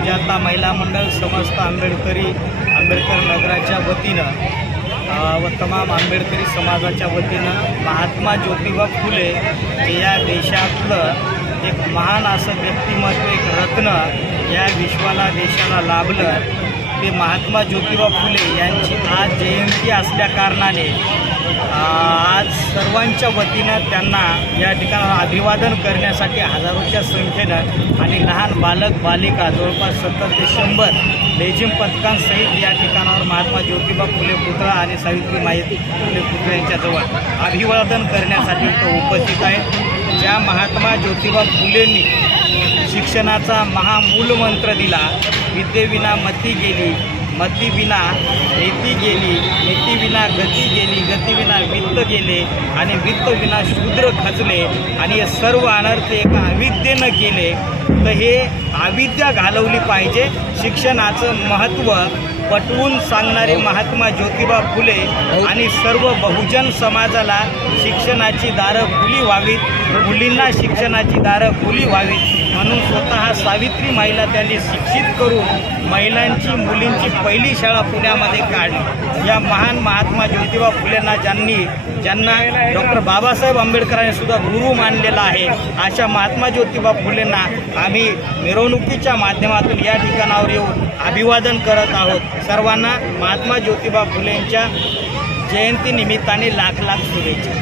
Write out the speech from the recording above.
सुजाता महिला मंडळ समस्त आंबेडकर नगराच्या वतीनं व तमाम आंबेडकरी समाजाच्या वतीनं महात्मा ज्योतिबा फुले हे या देशातलं एक महान असं व्यक्तिमत्व, एक रत्न या देशाला लाभलं। ते महात्मा ज्योतिबा फुले यांची आज जयंती असल्या कारणाने आज सर्वांच्या वतीनं त्यांना या ठिकाणी अभिवादन करण्यासाठी हजारोच्या संख्येनं आणि लहान बालिका जवळपास 70 ते 100 लेझिम पथकांसहित या ठिकाणावर महात्मा ज्योतिबा फुले पुतळा आणि सावित्रीबाई फुले पुतळा यांच्याजवळ अभिवादन करण्यासाठी तो उपस्थित आहे। ज्या महात्मा ज्योतिबा फुलेंनी शिक्षणाचा महामूलमंत्र दिला, विद्येविना मती गेली, मतीविना नीती गेली, नीतीविना गती गेली, गतीविना वित्त गेले आणि वित्तविना शूद्र खचले आणि हे सर्व अनर्थ एका अविद्येनं केले। तर हे अविद्या घालवली पाहिजे। शिक्षणाचं महत्त्व पटवून सांगणारे महात्मा ज्योतिबा फुले आणि सर्व बहुजन समाजाला शिक्षणाची दारं खुली व्हावीत, मुलींना शिक्षणाची दारं खुली व्हावीत म्हणून स्वतः सावित्री माईला त्यांनी शिक्षित करून महिलांची मुलींची पहिली शाळा पुण्यामध्ये काढली। या महान महात्मा ज्योतिबा फुलेंना ज्यांना डॉक्टर बाबासाहेब आंबेडकरांनी सुद्धा गुरु मानलेला आहे, अशा महात्मा ज्योतिबा फुलेंना आम्ही मिरवणुकीच्या माध्यमातून या ठिकाणावर येऊन अभिवादन करत आहोत। सर्वांना महात्मा ज्योतिबा फुलेंच्या जयंती निमित्ताने लाख लाख शुभेच्छा।